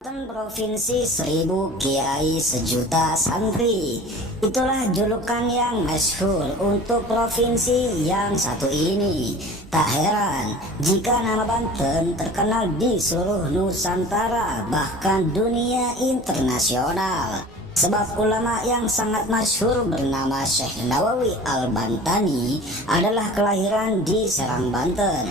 Banten Provinsi 1000 Kiai sejuta santri. Itulah julukan yang masyhur untuk provinsi yang satu ini. Tak heran jika nama Banten terkenal di seluruh Nusantara, bahkan dunia internasional. Sebab ulama yang sangat masyhur bernama Syekh Nawawi Al-Bantani adalah kelahiran di Serang, Banten,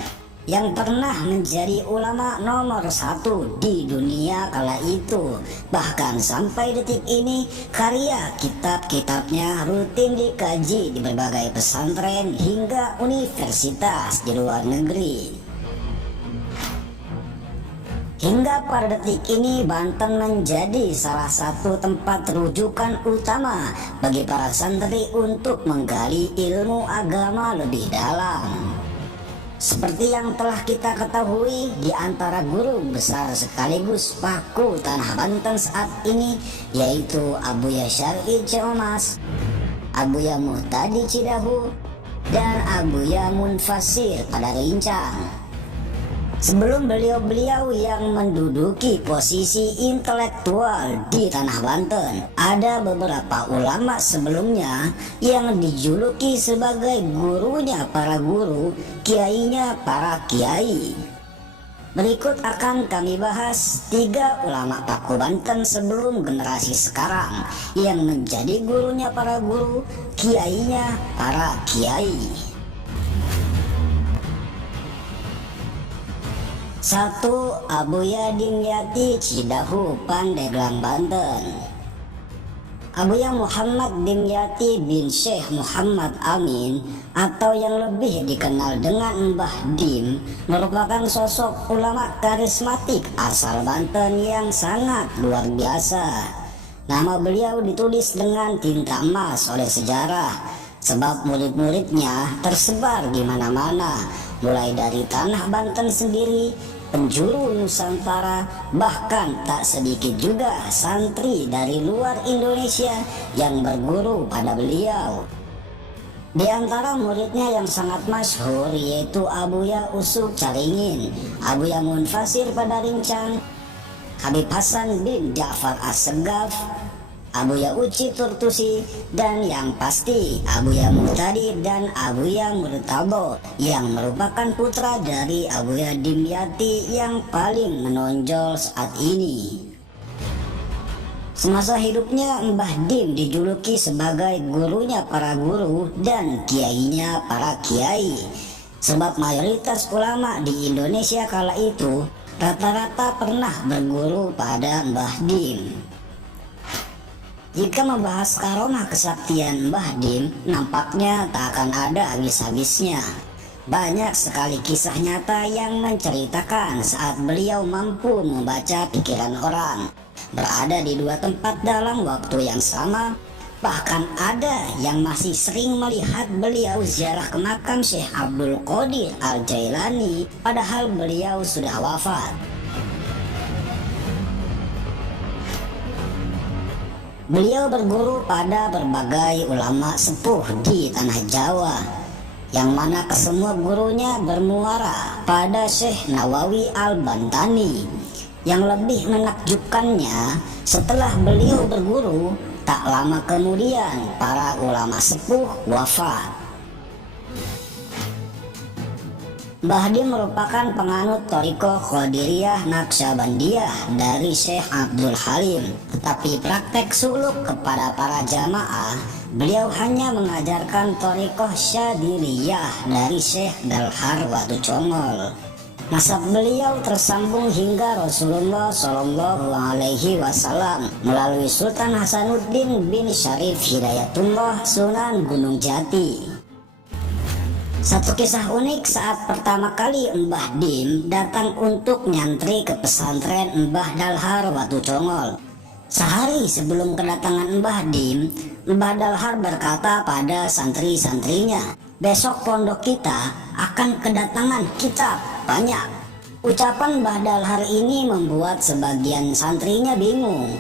yang pernah menjadi ulama nomor 1 di dunia kala itu. Bahkan sampai detik ini karya kitab-kitabnya rutin dikaji di berbagai pesantren hingga universitas di luar negeri. Hingga pada detik ini Banten menjadi salah satu tempat rujukan utama bagi para santri untuk menggali ilmu agama lebih dalam. Seperti yang telah kita ketahui, di antara guru besar sekaligus paku tanah Banten saat ini yaitu Abuya Syar'i Ciomas, Abuya Muhtadi Cidahu, dan Abuya Munfasir pada Rincang. Sebelum beliau-beliau yang menduduki posisi intelektual di tanah Banten, ada beberapa ulama sebelumnya yang dijuluki sebagai gurunya para guru, kiainya para kiai. Berikut akan kami bahas 3 ulama paku Banten sebelum generasi sekarang yang menjadi gurunya para guru, kiainya para kiai. 1. Abuya Dimyati Cidahu, Pandeglang, Banten. Abuya Muhammad Dimyati bin Syekh Muhammad Amin atau yang lebih dikenal dengan Mbah Dim merupakan sosok ulama karismatik asal Banten yang sangat luar biasa. Nama beliau ditulis dengan tinta emas oleh sejarah, sebab murid-muridnya tersebar di mana-mana, mulai dari tanah Banten sendiri, penjuru Nusantara, bahkan tak sedikit juga santri dari luar Indonesia yang berguru pada beliau. Di antara muridnya yang sangat masyhur yaitu Abuya Usuk Caringin, Abuya Munfasir pada Rincang, Habib Hasan bin Ja'far As-Segaf, Abuya Uci Turtusi, dan yang pasti Abuya Muhtadi dan Abuya Murtado yang merupakan putra dari Abuya Dimyati yang paling menonjol saat ini. Semasa hidupnya Mbah Dim dijuluki sebagai gurunya para guru dan kiainya para kiai, sebab mayoritas ulama di Indonesia kala itu rata-rata pernah berguru pada Mbah Dim. Jika membahas karomah kesaktian Mbah Dim, nampaknya tak akan ada habis-habisnya. Banyak sekali kisah nyata yang menceritakan saat beliau mampu membaca pikiran orang, berada di 2 tempat dalam waktu yang sama. Bahkan ada yang masih sering melihat beliau ziarah ke makam Syekh Abdul Qadir Al-Jailani padahal beliau sudah wafat. Beliau berguru pada berbagai ulama sepuh di tanah Jawa, yang mana kesemua gurunya bermuara pada Syekh Nawawi Al-Bantani. Yang lebih menakjubkannya, setelah beliau berguru, tak lama kemudian para ulama sepuh wafat. Mbah Dim merupakan penganut Thariqah Qadiriyah Naqsyabandiyah dari Syekh Abdul Halim, tetapi praktek suluk kepada para jamaah, beliau hanya mengajarkan Thariqah Syadiliyah dari Syekh Dalhar Watucongol. Nasab beliau tersambung hingga Rasulullah Shallallahu Alaihi Wasallam melalui Sultan Hasanuddin bin Syarif Hidayatullah Sunan Gunung Jati. Satu kisah unik saat pertama kali Mbah Dim datang untuk nyantri ke pesantren Mbah Dalhar Watucongol. Sehari sebelum kedatangan Mbah Dim, Mbah Dalhar berkata pada santri-santrinya, "Besok pondok kita akan kedatangan kitab banyak." Ucapan Mbah Dalhar ini membuat sebagian santrinya bingung.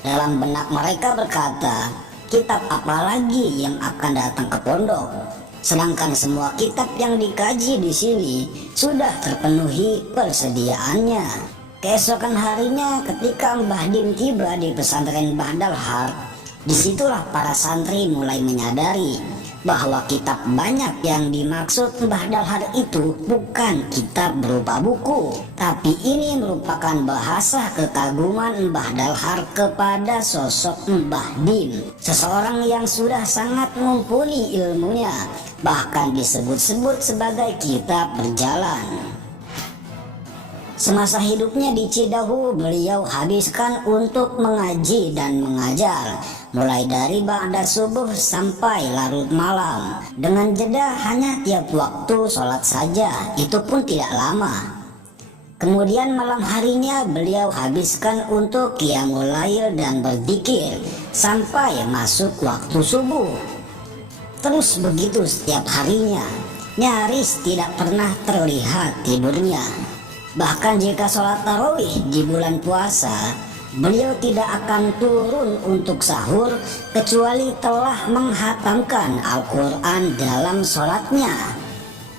Dalam benak mereka berkata, kitab apa lagi yang akan datang ke pondok? Sedangkan semua kitab yang dikaji di sini sudah terpenuhi persediaannya. Keesokan harinya ketika Mbah Dim tiba di pesantren Bahdal Har, disitulah para santri mulai menyadari bahwa kitab banyak yang dimaksud Mbah Dalhar itu bukan kitab berupa buku, tapi ini merupakan bahasa kekaguman Mbah Dalhar kepada sosok Mbah Dim, seseorang yang sudah sangat mumpuni ilmunya, bahkan disebut-sebut sebagai kitab berjalan. Semasa hidupnya di Cidahu, beliau habiskan untuk mengaji dan mengajar, mulai dari ba'da subuh sampai larut malam, dengan jeda hanya tiap waktu sholat saja, itu pun tidak lama. Kemudian malam harinya beliau habiskan untuk qiyamul lail dan berzikir sampai masuk waktu subuh. Terus begitu setiap harinya, nyaris tidak pernah terlihat tidurnya. Bahkan jika sholat tarawih di bulan puasa, beliau tidak akan turun untuk sahur kecuali telah menghatamkan Al-Quran dalam sholatnya.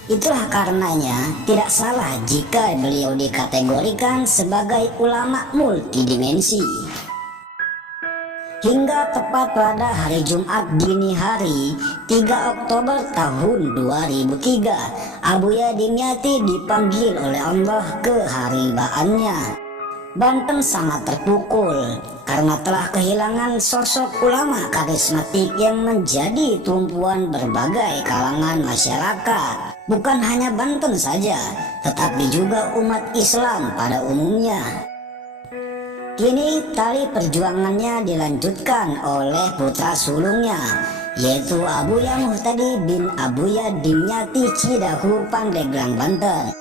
Itulah karenanya tidak salah jika beliau dikategorikan sebagai ulama multidimensi. Hingga tepat pada hari Jumat dini hari 3 Oktober tahun 2003, Abuya Dimyati dipanggil oleh Allah ke haribaannya. Banten sangat terpukul karena telah kehilangan sosok ulama karismatik yang menjadi tumpuan berbagai kalangan masyarakat. Bukan hanya Banten saja, tetapi juga umat Islam pada umumnya. Kini tali perjuangannya dilanjutkan oleh putra sulungnya, yaitu Abuya Muhtadi bin Abuya Dimyati Cidahu, Pandeglang, Banten.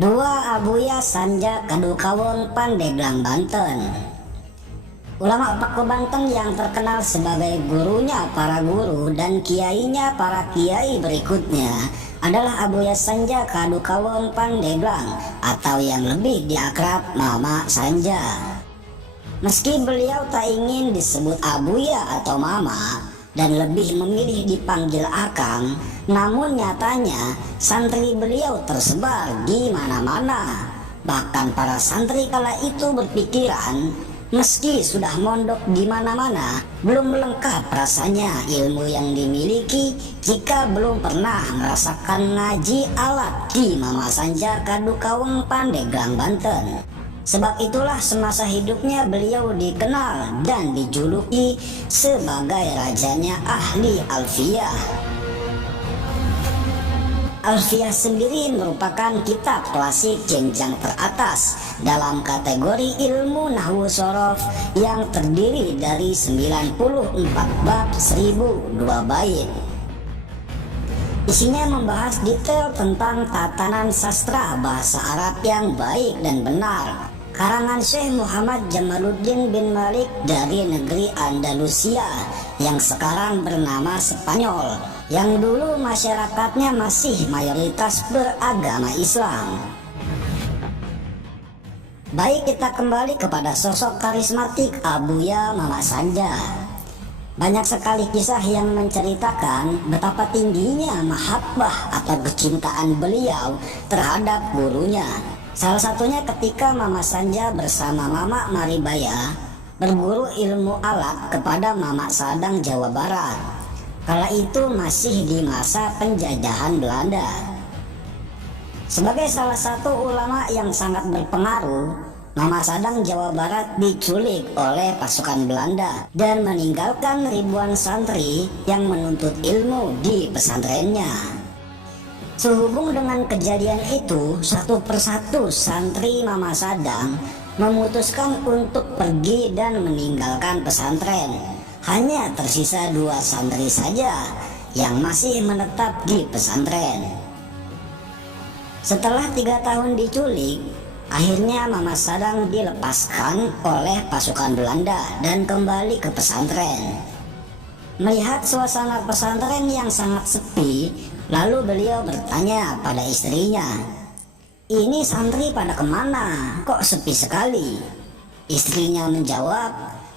Dua Abuya Sanja Kadukawon, Pandeglang, Banten. Ulama Paku Banten yang terkenal sebagai gurunya para guru dan kiainya para kiai berikutnya adalah Abuya Sanja Kadukawon Pandeglang, atau yang lebih diakrab Mama Sanja. Meski beliau tak ingin disebut Abuya atau Mama dan lebih memilih dipanggil Akang, namun nyatanya santri beliau tersebar di mana-mana. Bahkan para santri kala itu berpikiran, meski sudah mondok di mana-mana, belum lengkap rasanya ilmu yang dimiliki jika belum pernah merasakan ngaji alat di Mama Sanja Kadukawon, Pandeglang, Banten. Sebab itulah semasa hidupnya beliau dikenal dan dijuluki sebagai rajanya ahli Alfiyah. Alfiyah sendiri merupakan kitab klasik jenjang teratas dalam kategori ilmu nahwu sorof yang terdiri dari 94 bab 1002 bait. Isinya membahas detail tentang tatanan sastra bahasa Arab yang baik dan benar, karangan Syekh Muhammad Jamaluddin bin Malik dari negeri Andalusia yang sekarang bernama Spanyol, yang dulu masyarakatnya masih mayoritas beragama Islam. Baik, kita kembali kepada sosok karismatik Abuya Mama Sanja. Banyak sekali kisah yang menceritakan betapa tingginya mahabbah atau kecintaan beliau terhadap gurunya. Salah satunya ketika Mama Sanja bersama Mama Maribaya berguru ilmu alat kepada Mama Sadang, Jawa Barat. Kala itu masih di masa penjajahan Belanda. Sebagai salah satu ulama yang sangat berpengaruh, Mama Sadang, Jawa Barat diculik oleh pasukan Belanda dan meninggalkan ribuan santri yang menuntut ilmu di pesantrennya. Sehubung dengan kejadian itu, satu persatu santri Mama Sadang memutuskan untuk pergi dan meninggalkan pesantren. Hanya tersisa 2 santri saja yang masih menetap di pesantren. Setelah 3 tahun diculik, akhirnya Mama Sadang dilepaskan oleh pasukan Belanda dan kembali ke pesantren. Melihat suasana pesantren yang sangat sepi, lalu beliau bertanya pada istrinya, "Ini santri pada kemana? Kok sepi sekali?" Istrinya menjawab,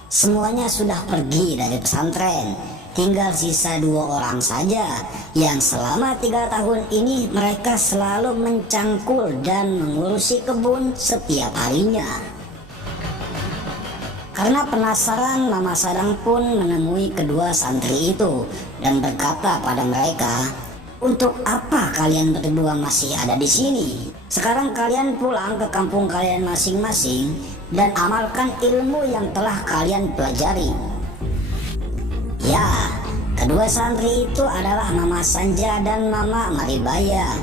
"Semuanya sudah pergi dari pesantren. tinggal sisa 2 orang saja yang selama 3 tahun ini mereka selalu mencangkul dan mengurusi kebun setiap harinya. Karena penasaran, Mama Sadang pun menemui kedua santri itu dan berkata pada mereka, "Untuk apa kalian berdua masih ada di sini? Sekarang kalian pulang ke kampung kalian masing-masing dan amalkan ilmu yang telah kalian pelajari." Ya, kedua santri itu adalah Mama Sanja dan Mama Maribaya.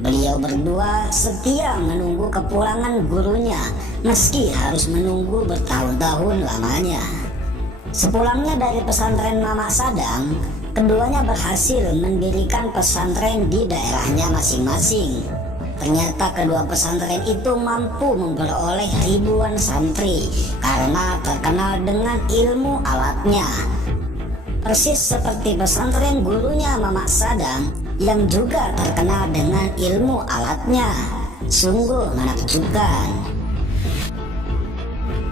Beliau berdua setia menunggu kepulangan gurunya meski harus menunggu bertahun-tahun lamanya. Sepulangnya dari pesantren Mama Sadang, keduanya berhasil mendirikan pesantren di daerahnya masing-masing. Ternyata kedua pesantren itu mampu memperoleh ribuan santri karena terkenal dengan ilmu alatnya. Persis seperti pesantren gurunya Mama Sadang yang juga terkenal dengan ilmu alatnya. Sungguh menakjubkan.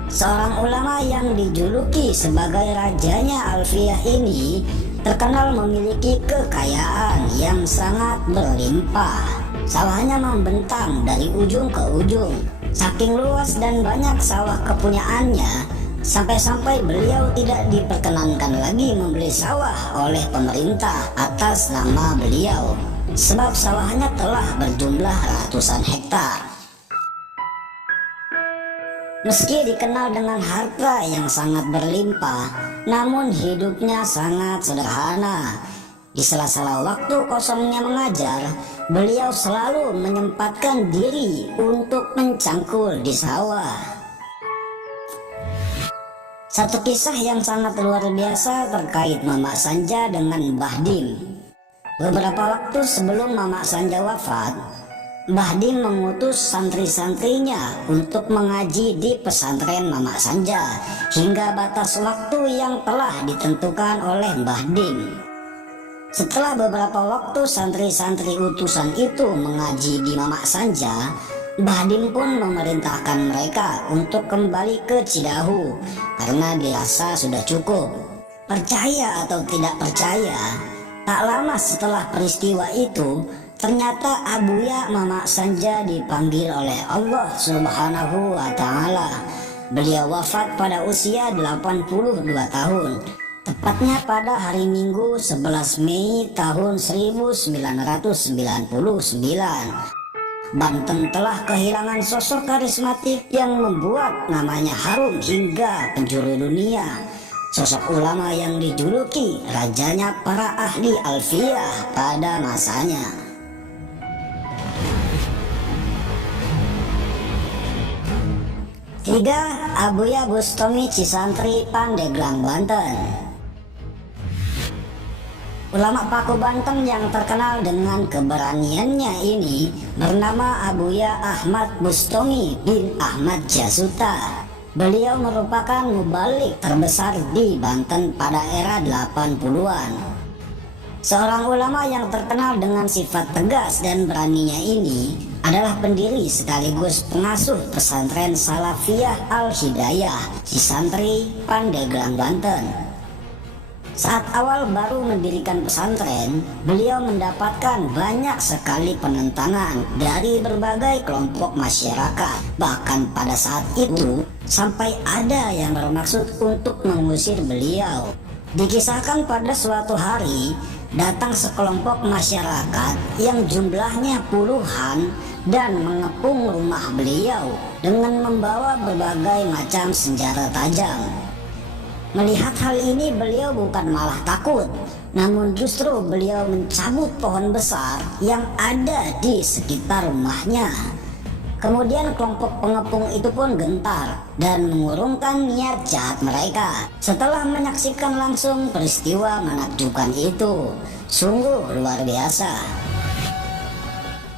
Seorang ulama yang dijuluki sebagai rajanya Alfiyah ini terkenal memiliki kekayaan yang sangat berlimpah. Sawahnya membentang dari ujung ke ujung. Saking luas dan banyak sawah kepunyaannya, sampai-sampai beliau tidak diperkenankan lagi membeli sawah oleh pemerintah atas nama beliau, sebab sawahnya telah berjumlah ratusan hektar. Meski dikenal dengan harta yang sangat berlimpah, namun hidupnya sangat sederhana. Di sela-sela waktu kosongnya mengajar, beliau selalu menyempatkan diri untuk mencangkul di sawah. Satu kisah yang sangat luar biasa terkait Mama Sanja dengan Mbah Dim. Beberapa waktu sebelum Mama Sanja wafat, Mbah Dim mengutus santri-santrinya untuk mengaji di pesantren Mama Sanja hingga batas waktu yang telah ditentukan oleh Mbah Dim. Setelah beberapa waktu santri-santri utusan itu mengaji di Mama Sanja, Mbah Dim pun memerintahkan mereka untuk kembali ke Cidahu karena dirasa sudah cukup. Percaya atau tidak percaya, tak lama setelah peristiwa itu, ternyata Abuya Mama Sanja dipanggil oleh Allah Subhanahu wa Ta'ala. Beliau wafat pada usia 82 tahun. Tepatnya pada hari Minggu 11 Mei tahun 1999. Banten telah kehilangan sosok karismatik yang membuat namanya harum hingga penjuru dunia. Sosok ulama yang dijuluki rajanya para ahli alfiyah pada masanya. Tiga, Abuya Bustomi Cisantri, Pandeglang, Banten. Ulama Paku Banten yang terkenal dengan keberaniannya ini bernama Abuya Ahmad Bustomi bin Ahmad Jasuta. Beliau merupakan mubalik terbesar di Banten pada era 80-an. Seorang ulama yang terkenal dengan sifat tegas dan beraninya ini adalah pendiri sekaligus pengasuh pesantren Salafiyah Al-Hidayah Cisantri, Pandeglang, Banten. Saat awal baru mendirikan pesantren, beliau mendapatkan banyak sekali penentangan dari berbagai kelompok masyarakat. Bahkan pada saat itu, sampai ada yang bermaksud untuk mengusir beliau. Dikisahkan pada suatu hari, datang sekelompok masyarakat yang jumlahnya puluhan dan mengepung rumah beliau dengan membawa berbagai macam senjata tajam. Melihat hal ini, beliau bukan malah takut, namun justru beliau mencabut pohon besar yang ada di sekitar rumahnya. Kemudian kelompok pengepung itu pun gentar dan mengurungkan niat jahat mereka. Setelah menyaksikan langsung peristiwa menakjubkan itu, sungguh luar biasa.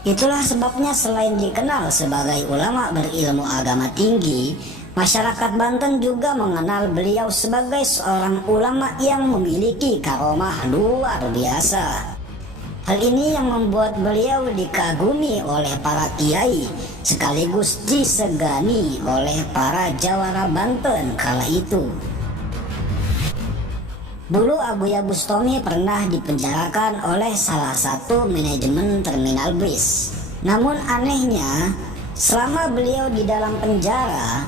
Itulah sebabnya selain dikenal sebagai ulama berilmu agama tinggi, masyarakat Banten juga mengenal beliau sebagai seorang ulama yang memiliki karomah luar biasa. Hal ini yang membuat beliau dikagumi oleh para kiai, sekaligus disegani oleh para jawara Banten kala itu. Dulu Abuya Bustami pernah dipenjarakan oleh salah satu manajemen terminal bis. Namun anehnya, selama beliau di dalam penjara,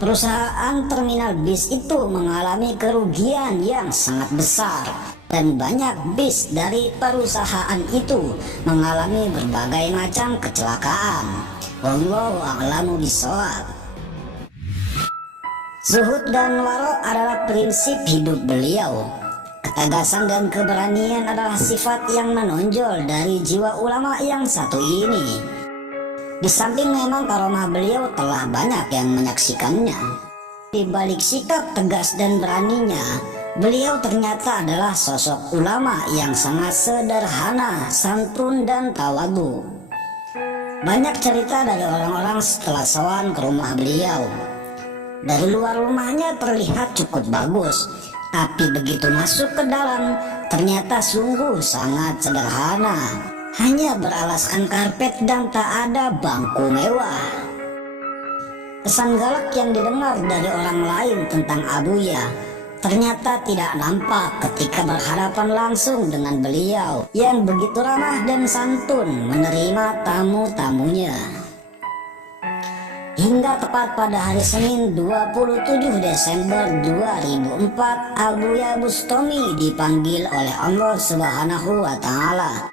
perusahaan terminal bis itu mengalami kerugian yang sangat besar. Dan banyak bis dari perusahaan itu mengalami berbagai macam kecelakaan. Wallahu a'lamu bishawab. Zuhud dan waro adalah prinsip hidup beliau. Ketegasan dan keberanian adalah sifat yang menonjol dari jiwa ulama yang satu ini. Di samping memang karomah beliau telah banyak yang menyaksikannya, di balik sikap tegas dan beraninya, beliau ternyata adalah sosok ulama yang sangat sederhana, santun dan tawadu. Banyak cerita dari orang-orang setelah sowan ke rumah beliau. Dari luar rumahnya terlihat cukup bagus, tapi begitu masuk ke dalam, ternyata sungguh sangat sederhana. Hanya beralaskan karpet dan tak ada bangku mewah. Kesan galak yang didengar dari orang lain tentang Abuya ternyata tidak nampak ketika berhadapan langsung dengan beliau yang begitu ramah dan santun menerima tamu-tamunya. Hingga tepat pada hari Senin 27 Desember 2004, Abuya Bustami dipanggil oleh Allah Subhanahu wa Ta'ala.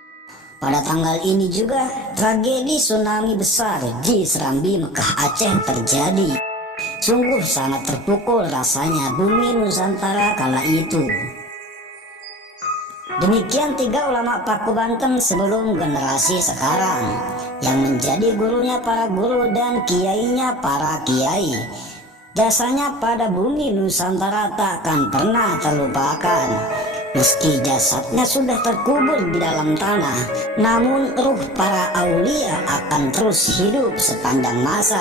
Pada tanggal ini juga tragedi tsunami besar di Serambi, Mekah, Aceh terjadi. Sungguh sangat terpukul rasanya bumi Nusantara kala itu. Demikian 3 ulama Paku Banten sebelum generasi sekarang, yang menjadi gurunya para guru dan kiainya para kiai. Jasanya pada bumi Nusantara takkan pernah terlupakan. Meski jasadnya sudah terkubur di dalam tanah, namun ruh para aulia akan terus hidup sepanjang masa.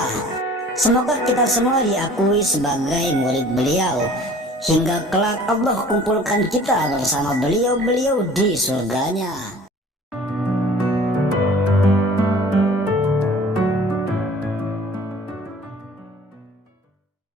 Semoga kita semua diakui sebagai murid beliau, hingga kelak Allah kumpulkan kita bersama beliau-beliau di surganya.